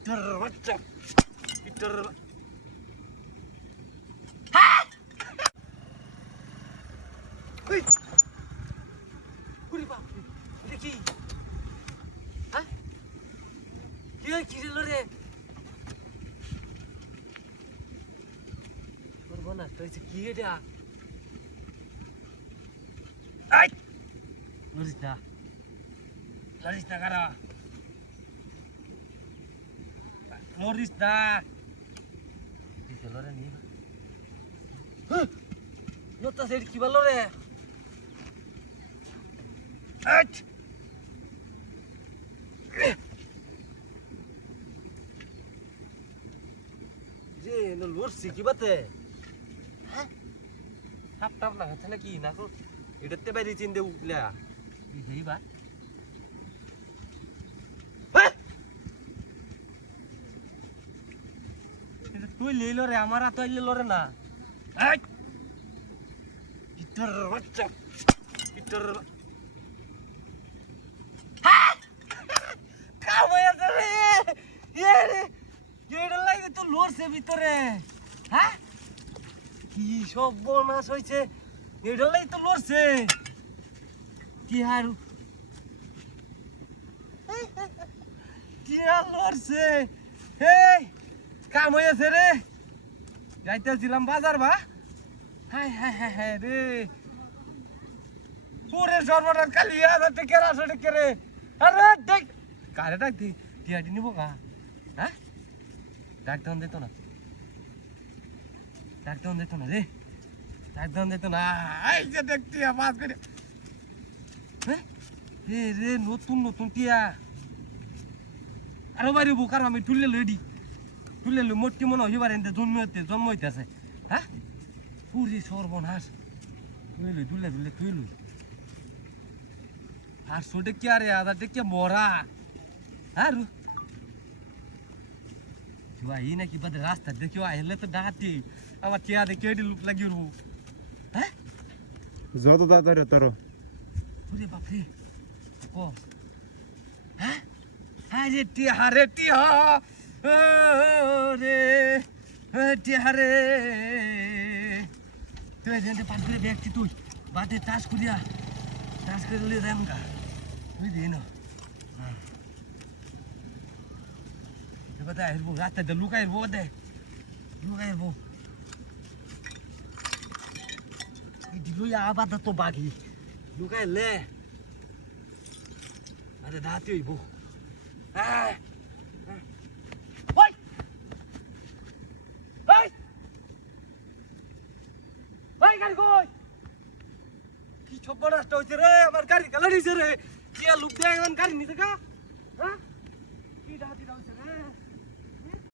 Peter বাচ্চা Peter ওরে বাপ রে কি হ্যাঁ কি রে রে করবো না তো কি এটা আই লরিস না কারা লরিস না লরে নি নতা সেট কি বলো রে আট যে ন লরছি কি বাতে হ্যাঁ টাপ লাগাছে নাকি না তো এটাতে বাইরে চিনতে উঠলা এই বা তুই লেলো রে আমার তো লেলো রে না পিটার বাচ্চা পিটার কামাইছে রে রে এটা লাগে তো লড়ছে ভিতরে হ্যাঁ কি সব বনাস হইছে এটা লাগে তো লড়ছে কি আর কি আর লড়ছে এই কাম হয়েছে রে যাইতেছিলাম বাজার বা হ্যাঁ রে পুরে সর্বনাশ কালি কে রাসে কে রে আরে দেখ কারে ডাক দি টিয়াটি নিব কা হ্যাঁ ডাকদান দিত না রে ডাকদান দিত না এই যে দেখতি আওয়াজ করে হ্যাঁ রে নতুন টিয়া আরো বাড়ি বুকার আমি তুললে রেডি তুলে মোটকি মনে হইবার এনতে জন্ম হইতেছে হ্যাঁ পুরি সর্বনাশ তুইলু আর সোটে কে আরে আদা কে মরা আর এই নাকি বাদে রাস্তা দেখিও আইলে তো ডাহাতি আমার চেয়া দেখে এটি লুক লাগি রু হ্যাঁ যত তাড়াতাড়ি তোর ওরে বাপরে ও হ্যাঁ রে টিহা রে তুই যেতে পারবি দেখছি তুই বাদে চাষ করে লিয়ে যাই গা তুই দিই না এবার আসবো রাস্তাতে লুকাইবো লুই আবার তো বাঘি লুকাইলে আরে দাঁতি হইব কি ছব্বা নষ্ট হয়েছে রে আমার গাড়ি কালা নিছে রে কি লুক দিয়ে গাড়ি নিছে গা হ্যাঁ কি দাঁতি হয়েছে রে